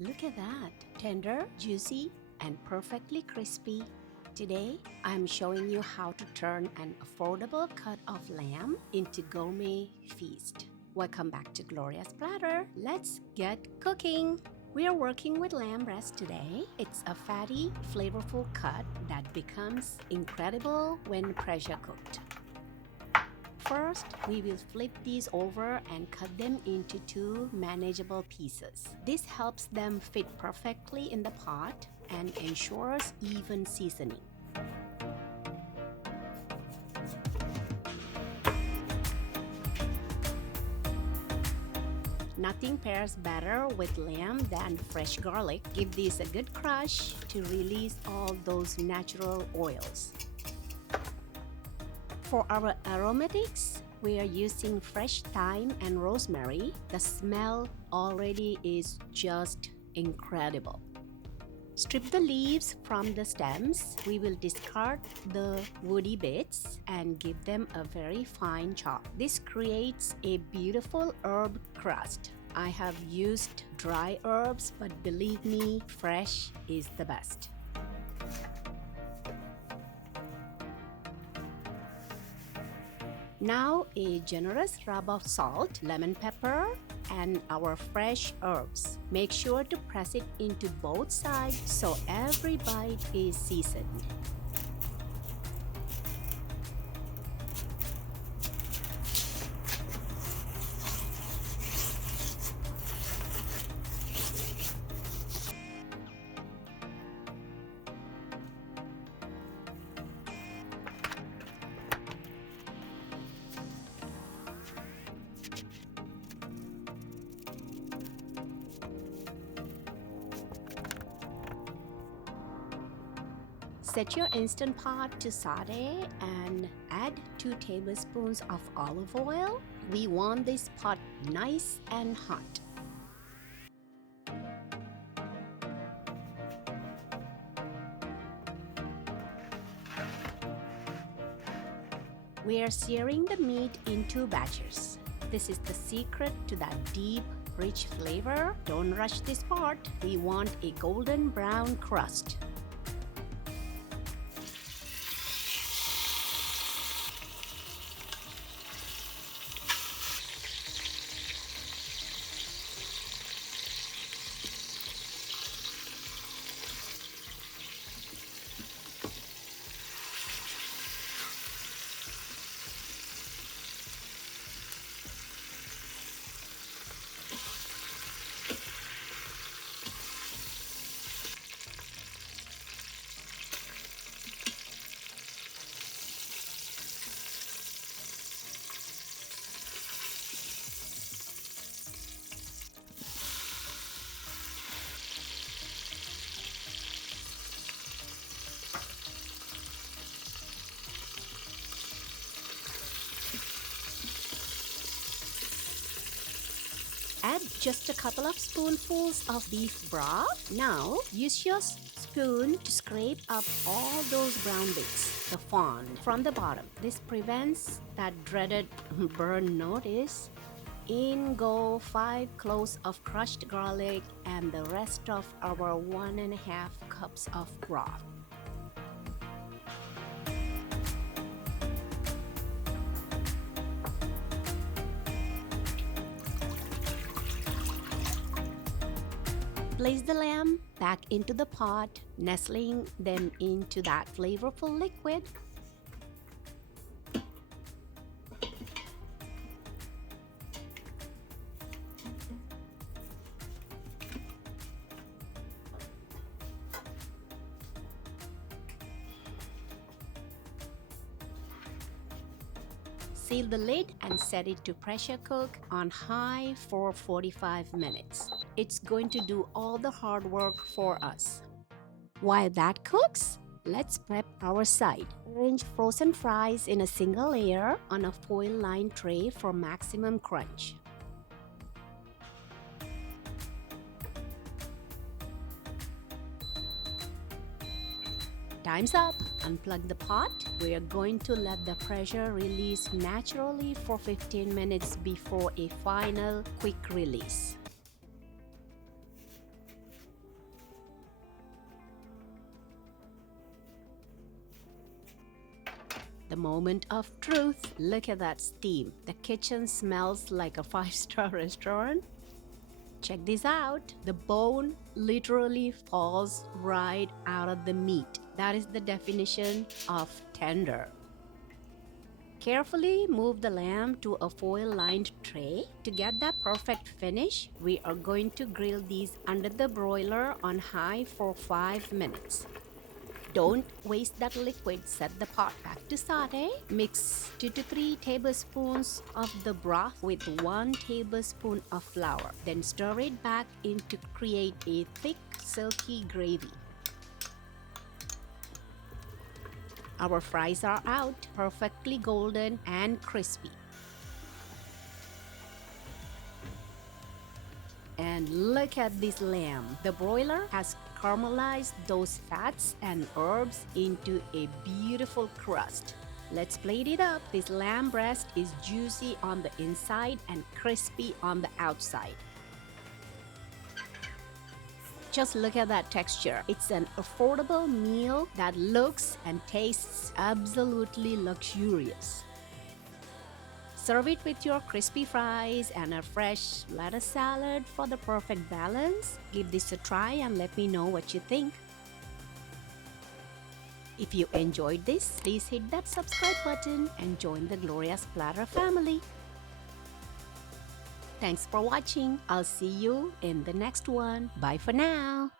Look at that! Tender, juicy, and perfectly crispy. Today, I'm showing you how to turn an affordable cut of lamb into gourmet feast. Welcome back to Gloria's Platter. Let's get cooking! We are working with lamb breast today. It's a fatty, flavorful cut that becomes incredible when pressure cooked. First, we will flip these over and cut them into two manageable pieces. This helps them fit perfectly in the pot and ensures even seasoning. Nothing pairs better with lamb than fresh garlic. Give this a good crush to release all those natural oils. For our aromatics, we are using fresh thyme and rosemary. The smell already is just incredible. Strip the leaves from the stems. We will discard the woody bits and give them a very fine chop. This creates a beautiful herb crust. I have used dry herbs, but believe me, fresh is the best. Now a generous rub of salt, lemon pepper, and our fresh herbs. Make sure to press it into both sides so every bite is seasoned. Set your Instant Pot to saute and add 2 tablespoons of olive oil. We want this pot nice and hot. We are searing the meat in 2 batches. This is the secret to that deep, rich flavor. Don't rush this part. We want a golden brown crust. Add just a couple of spoonfuls of beef broth. Now, use your spoon to scrape up all those brown bits, the fond, from the bottom. This prevents that dreaded burn notice. In go 5 cloves of crushed garlic and the rest of our 1.5 cups of broth. Place the lamb back into the pot, nestling them into that flavorful liquid. Seal the lid and set it to pressure cook on high for 45 minutes. It's going to do all the hard work for us. While that cooks, let's prep our side. Arrange frozen fries in a single layer on a foil-lined tray for maximum crunch. Time's up! Unplug the pot. We are going to let the pressure release naturally for 15 minutes before a final quick release. moment of truth. Look at that steam. The kitchen smells like a 5-star restaurant. Check this out. The bone literally falls right out of the meat. That is the definition of tender. Carefully move the lamb to a foil-lined tray. To get that perfect finish, we are going to grill these under the broiler on high for 5 minutes. Don't waste that liquid. Set the pot back to saute. Mix 2 to 3 tablespoons of the broth with 1 tablespoon of flour. Then stir it back in to create a thick, silky gravy. Our fries are out, perfectly golden and crispy. And look at this lamb. The broiler has caramelized those fats and herbs into a beautiful crust. Let's plate it up. This lamb breast is juicy on the inside and crispy on the outside. Just look at that texture. It's an affordable meal that looks and tastes absolutely luxurious. Serve it with your crispy fries and a fresh lettuce salad for the perfect balance. Give this a try and let me know what you think. If you enjoyed this, please hit that subscribe button and join the Gloria's Platter family. Thanks for watching. I'll see you in the next one. Bye for now.